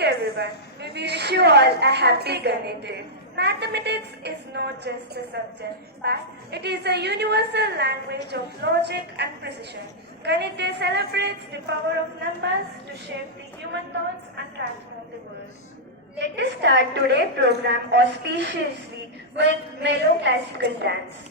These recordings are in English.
everyone. We wish you all a happy Ganit day. Mathematics is not just a subject, but it is a universal language of logic and precision. Ganit day celebrates the power of numbers to shape the human thoughts and transform the world. Let us start today's program auspiciously with mellow classical dance.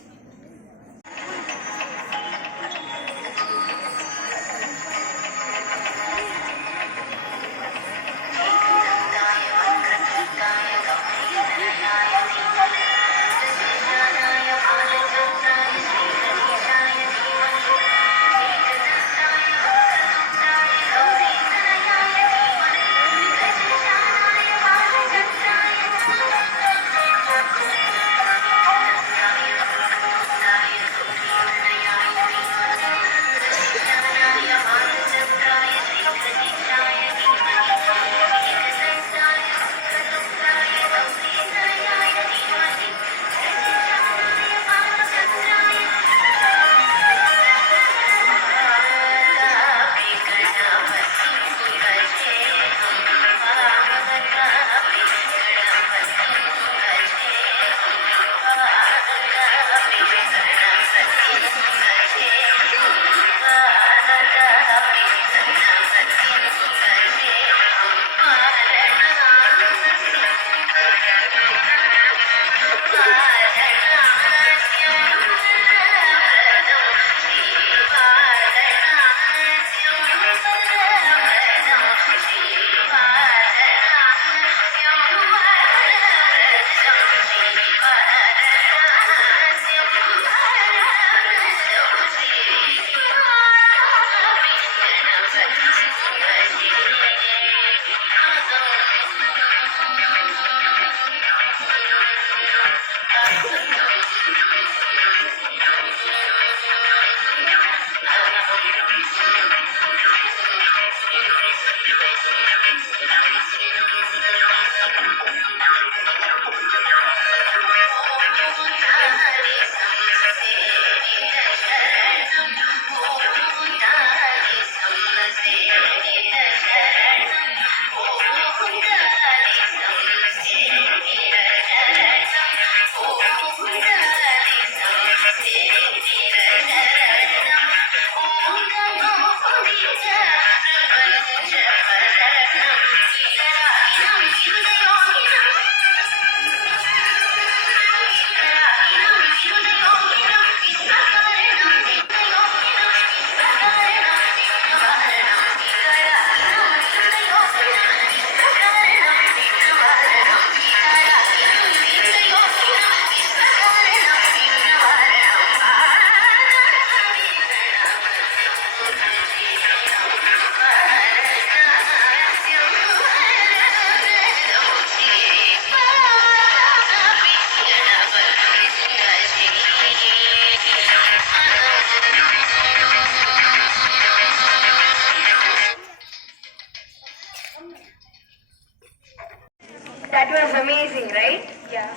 That was amazing, right? Yeah.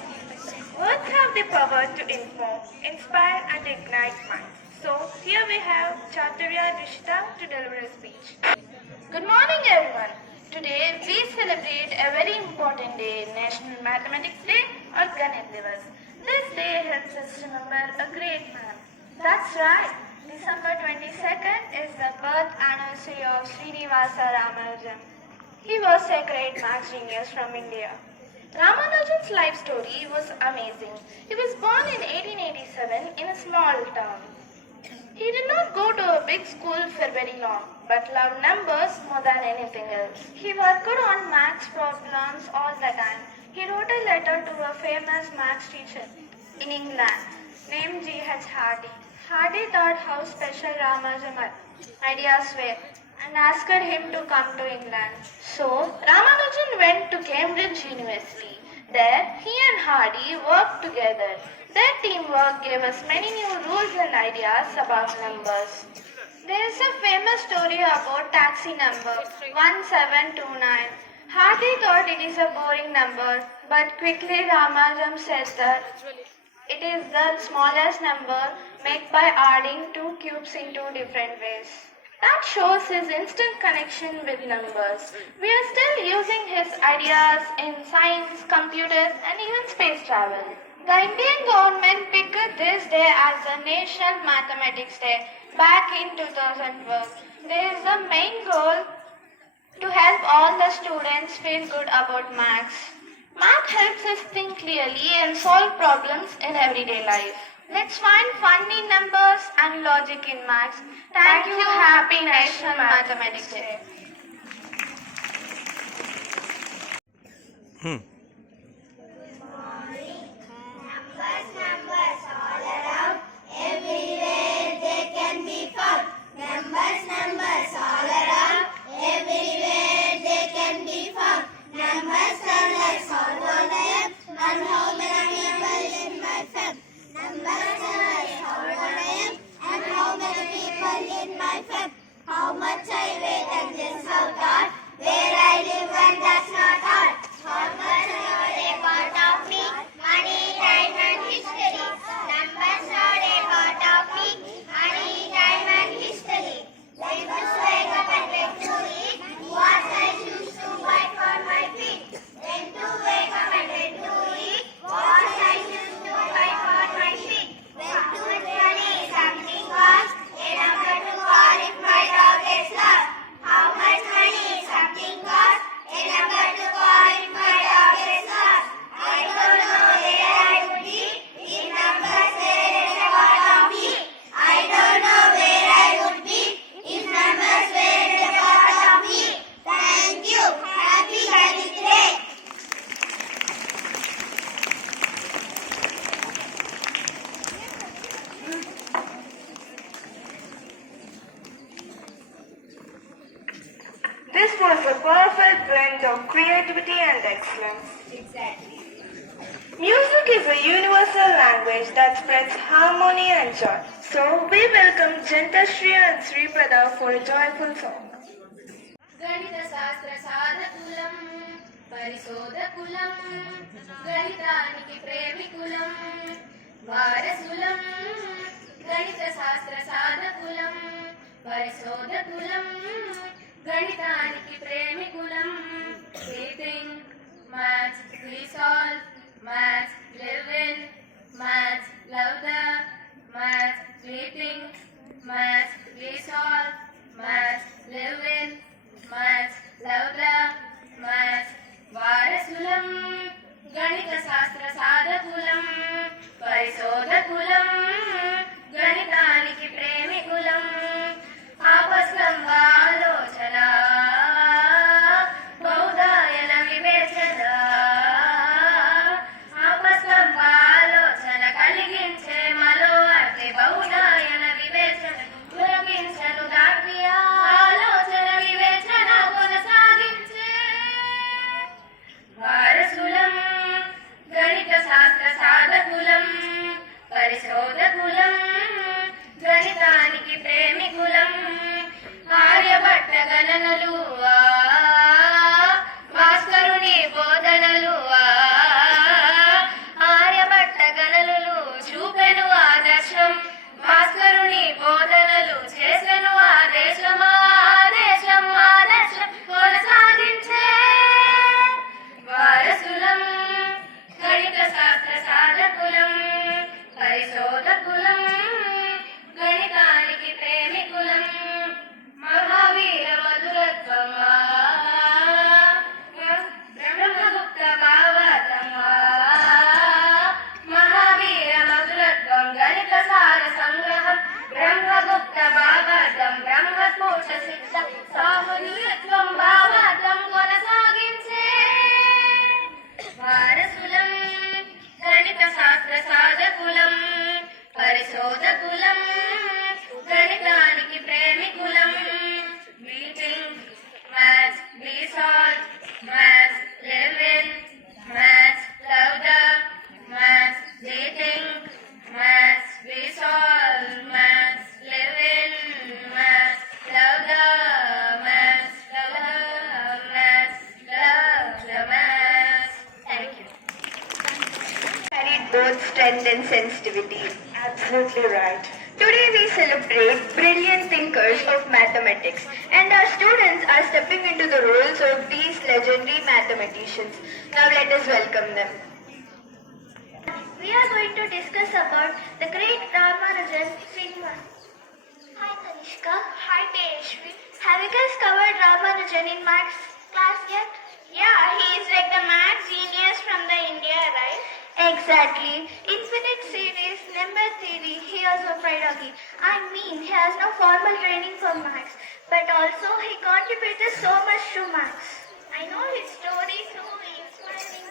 Words have the power to inform, inspire and ignite minds. So here we have Chaturya Rishita to deliver a speech. Good morning everyone. Today we celebrate a very important day, National Mathematics Day or Ganit Bvrs. This day helps us remember a great man. That's right. December 22nd is the birth anniversary of Srinivasa Ramanujan. He was a great maths genius from India. Ramanujan's life story was amazing. He was born in 1887 in a small town. He did not go to a big school for very long, but loved numbers more than anything else. He worked on maths problems all the time. He wrote a letter to a famous maths teacher in England named G.H. Hardy. Hardy thought how special Ramanujan's ideas were and asked him to come to England. So, Ramanujan went to Cambridge University. There, he and Hardy worked together. Their teamwork gave us many new rules and ideas about numbers. There is a famous story about taxi number 1729. Hardy thought it is a boring number, but quickly Ramanujan said that it is the smallest number made by adding two cubes in two different ways. That shows his instant connection with numbers. We are still using his ideas in science, computers, and even space travel. The Indian government picked this day as the National Mathematics Day back in 2012. There is the main goal to help all the students feel good about maths. Math helps us think clearly and solve problems in everyday life. Let's find funny numbers and logic in maths. Thank you. Happy National Mathematics Day. Numbers all around, everywhere they can be found. Numbers all around, everywhere they can be found. Numbers are like salt on the earth, and how many people in my fam. Numbers are like salt on the earth, and how many people in my fam. How much I weigh and just how tall, where I live and that's not all. How much are a part of me, money, time and history. Numbers are a part of me, money, time and history. When to wake up and when to eat, what I choose to buy for my feet. When to wake up and when to eat, what I choose to buy for my feet. When to money something cost, a number to call if my dog gets lost. How much money something cost, a number to call if my dog gets lost. I don't know where I would be if numbers were a part of me. I don't know where I would be if numbers were a part of me. Thank you. Happy Ganit Day. This was a perfect blend of creativity and excellence. Exactly. Music is a universal language that spreads harmony and joy. So we welcome Jantashri and Sripada for a joyful song. గణిత శాస్త్ర సాధకులం పరిశోధకులం గణితానికి ప్రేమికులం వారసులం గణిత శాస్త్ర సాధకులం పరిశోధకులం గణితానికి ప్రేమికులం we think maths we solve maths live in maths love the maths we think maths we solve maths live in maths love the maths వారసులం గణిత శాస్త్ర సాధకులం పరిశోధకులం గణితానికి ప్రేమికులం ఆపస్కంగా ఆలోచన బౌధాయన వివేచన ఆపస్కంగా ఆలోచన కలిగించే మలో అర్థి బౌధాయన వివేచన తొలగించను దాక్రియ ఆలోచన వివేచన కొనసాగించే వారసులం గణిత శాస్త్ర సాధకులం పరిశోధకులం గణితానికి ప్రేమికులం ఆర్యభట్ట గణనలు భాస్కరుని బోధనలు ఆర్యభట్ట గణనలు చూపెను ఆదర్శం భాస్కరుని బోధనలు చేసెను ఆదేశం ఆదేశం ఆదర్శం కొనసాగించే వారసులం గణిత శాస్త్ర సాధకులం పరిశోధకులం గణితానికి ప్రేమికులం మహావీర మధురత్వమా బ్రహ్మగుప్త భావాత్మా మహావీర మధురత్వం గణిత సార సంగ్రహం బ్రహ్మగుప్త భావార్థం బ్రహ్మస్ఫోట శిక్ష సామధురత్వం భావార్థం కొనసాగించే వారసులం గణిత శాస్త్ర సాధకులం పరిశోధకులం గణితానికి ప్రేమికులం we think maths we solve maths live in maths love the maths we think maths we solve maths live in maths love the maths love the maths love the maths. Thank you. Carried both strength and sensitivity. Absolutely right. Today we celebrate brilliant thinkers of mathematics. mathematics, and our students are stepping into the roles of these legendary mathematicians. Now let us welcome them. We are going to discuss about the great Ramanujan Srinivas. Hi Tanishka. Hi Tejashvi. Have you guys covered Ramanujan in maths class yet? Yeah, he is like the maths genius from the India, right? Exactly. Infinite series, number theory, he was a prodigy. I mean, he has no formal training for maths, but also he contributed so much to maths. I know his story so inspiring.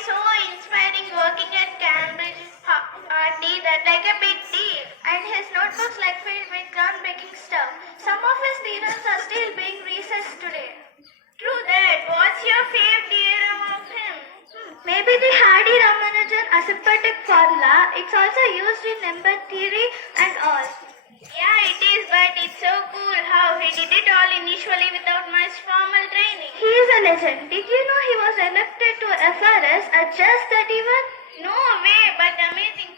So inspiring working at Cambridge RD, that like a big deal. And his notebooks like filled with groundbreaking stuff. Some of his theorems are still being researched today. True that. What's your favorite theorem of him? Maybe the Hardy-Ramanujan asymptotic formula. It's also used in number theory and all. Yeah, it is, but it's so cool how he did it all initially without much formal training. He is a legend. Did you know he was elected to Bvrs at just 31? No way, but amazing.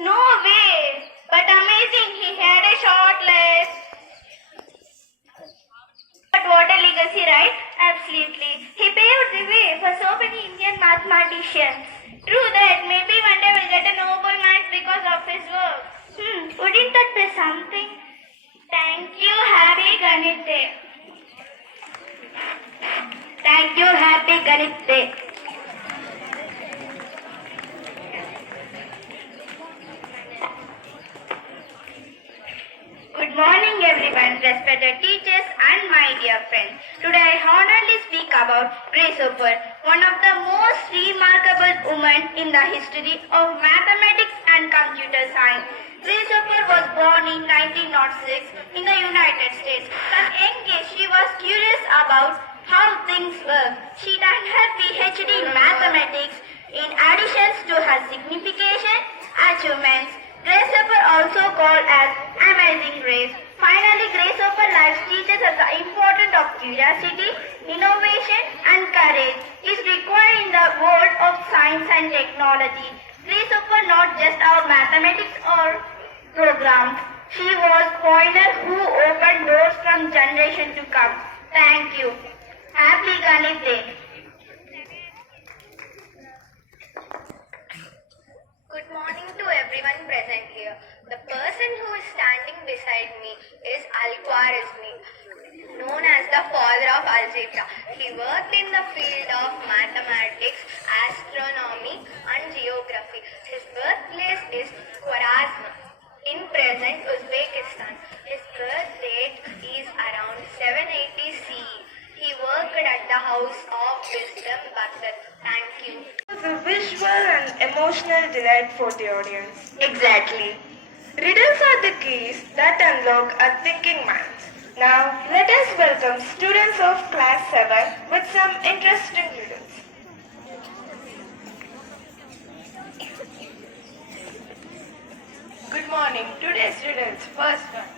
No way, but amazing. He had a short life. But what a legacy, right? Absolutely. He paved the way for so many Indian mathematicians. True that. Maybe one day we'll get a Nobel Prize because of his work. Wouldn't that be something? Thank you. Happy Ganit Day. Thank you. Happy Ganit Day. Good morning everyone, respected teachers and my dear friends. Today I honorably speak about Grace Hopper, one of the most remarkable women in the history of mathematics and computer science. Grace Hopper was born in 1906 in the United States. From young age she was curious about how things work. She did her PhD in mathematics in addition to her significant achievements. Grace Hopper, also called as Amazing Grace. Finally, Grace Hopper life teaches us the importance of curiosity, innovation and courage is required in the world of science and technology. Grace Hopper not just our mathematics or programs. She was pioneer who opened doors from generation to come. Thank you. Happy Ganit Day. Good morning to everyone present here. The person who is standing beside me is Al-Khwarizmi, known as the father of algebra. He worked in the field of mathematics, astronomy and geography. His birthplace is Khwarazm, in present Uzbekistan. His birth date is around 780 CE. He worked at the House of Wisdom, Baghdad. Thank you. It was a visual and emotional delight for the audience. Exactly. Riddles are the keys that unlock our thinking minds. Now, let us welcome students of class 7 with some interesting riddles. Good morning. Today's riddles. First one.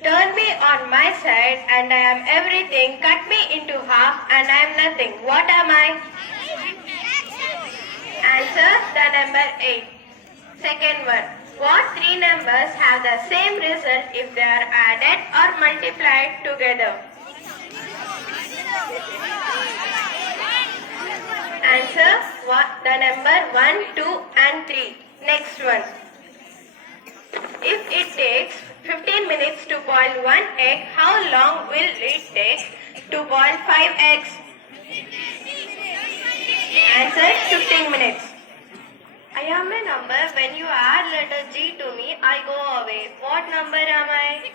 Turn me on my side and I am everything. Cut me into half and I am nothing. What am I? Answer the number 8. Second one. What three numbers have the same result if they are added or multiplied together? Answer the number 1, 2 and 3. Next one. If it takes 15 minutes to boil one egg, how long will it take to boil 5 eggs? Answer 15 minutes. I am a number. When you add letter G to me, I go away. What number am I?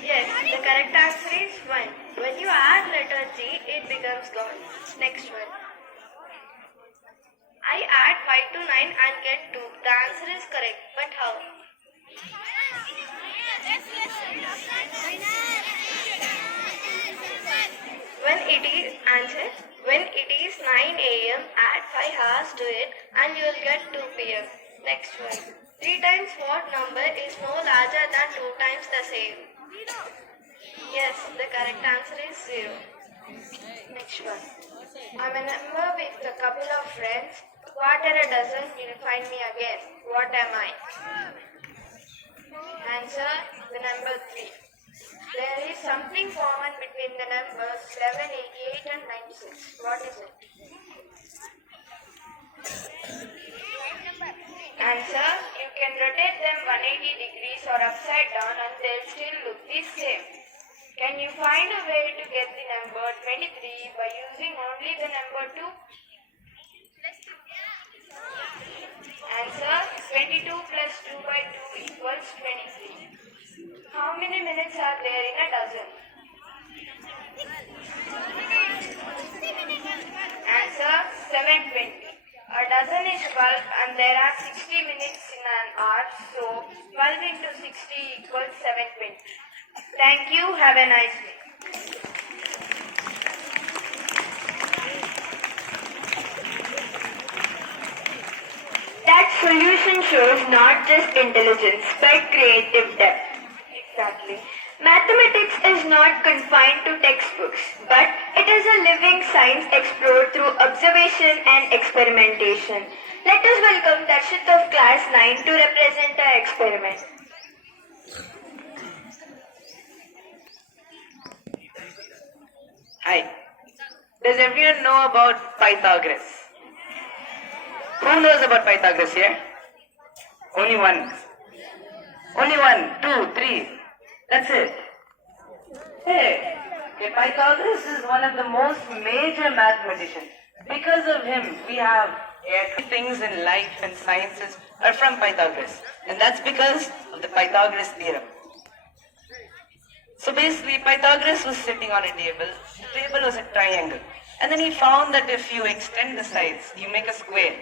Yes, the correct answer is 1. When you add letter G, it becomes gone. Next one. I add 5 to 9 and get 2. The answer is correct, but how? When it is 9 a.m., add 5 hours to it and you will get 2 p.m. Next one. 3 times what number is no larger than 2 times the same? Yes, the correct answer is 0. Next one. I'm a number with a couple of friends. Quarter a dozen, you'll find me again. What am I? Answer, the number 3. There is something common between the numbers 11, 88 and 96. What is it? Answer, you can rotate them 180 degrees or upside down and they'll still look the same. Can you find a way to get the number 23 by using only the number 2? Answer, 22 plus 2 by 2 equals 23. How many minutes are there in a dozen? Answer, 720. A dozen is 12 and there are 60 minutes in an hour, so 12 into 60 equals 720. Thank you, have a nice day. That solution shows not just intelligence but creative depth. Exactly. Mathematics is not confined to textbooks, but it is a living science explored through observation and experimentation. Let us welcome Darshit of class 9 to represent our experiment. Hi. Does everyone know about Pythagoras? Who knows about Pythagoras here? Only one. Only 1, 2, 3. That's it. Hey, Pythagoras is one of the most major mathematicians. Because of him, we have things in life and sciences are from Pythagoras. And that's because of the Pythagoras theorem. So basically, Pythagoras was sitting on a table. The table was a triangle. And then he found that if you extend the sides, you make a square.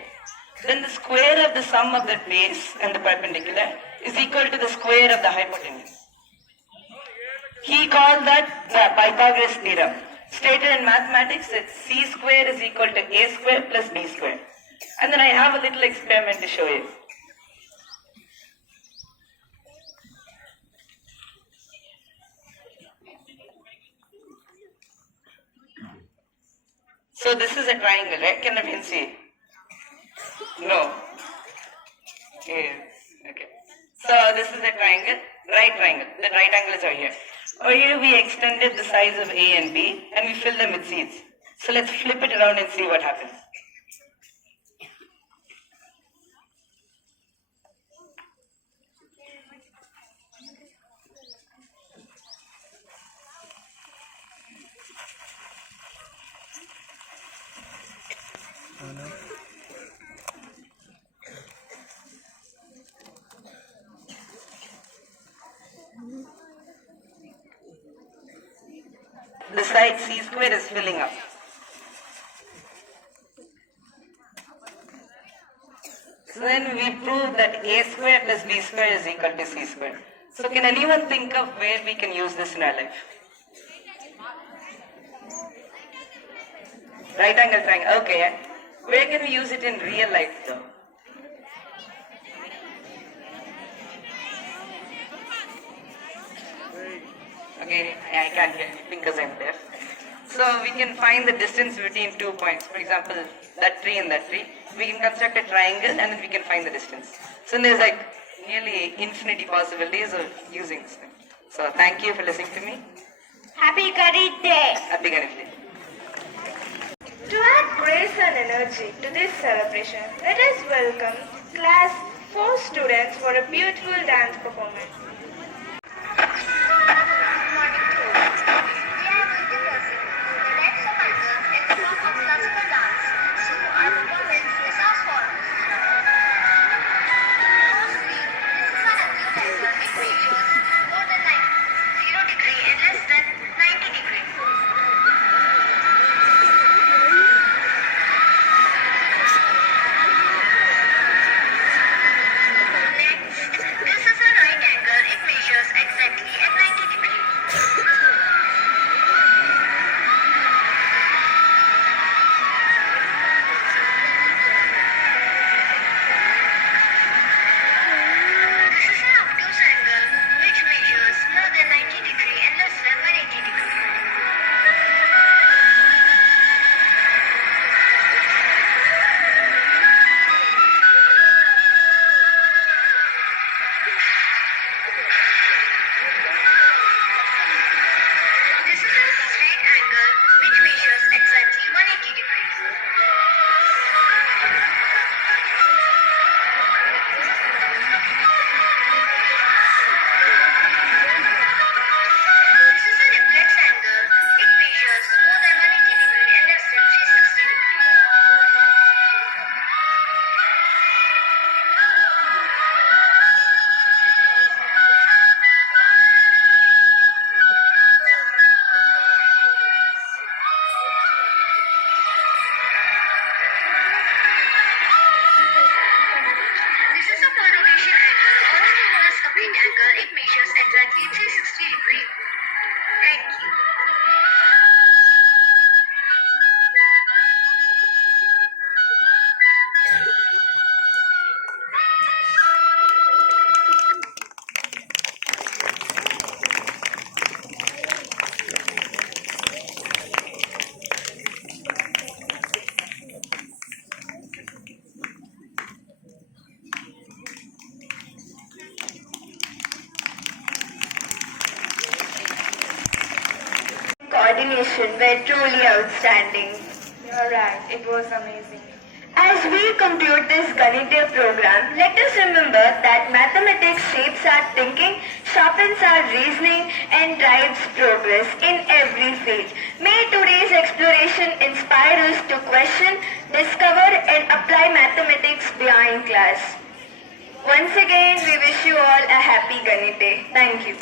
Then the square of the sum of the base and the perpendicular is equal to the square of the hypotenuse. He called that the Pythagoras theorem. Stated in mathematics, it's c square is equal to a square plus b square. And then I have a little experiment to show you. So this is a triangle, right? Can everyone see? No. Yes. Okay. So this is a triangle, right triangle. The right angles are here. Over here we extended the sides of A and B and we filled them with seeds. So let's flip it around and see what happens. The side c square is filling up. So then we prove that a square plus b square is equal to c square. So can anyone think of where we can use this in our life? Right angle triangle, okay. Yeah. Where can we use it in real life though? Okay, I can't hear you because I'm deaf. So we can find the distance between 2 points. For example, that tree and that tree. We can construct a triangle and then we can find the distance. So there's like nearly infinity possibilities of using this thing. So thank you for listening to me. Happy Ganit Day! Happy Ganit Day. To add grace and energy to this celebration, let us welcome class 4 students for a beautiful dance performance. This is a right angle session were truly outstanding. You're right, it was amazing. As we conclude this Ganit program, let us remember that mathematics shapes our thinking, sharpens our reasoning, and drives progress in every field. May today's exploration inspire us to question, discover, and apply mathematics beyond class. Once again, we wish you all a happy Ganit Day. Thank you.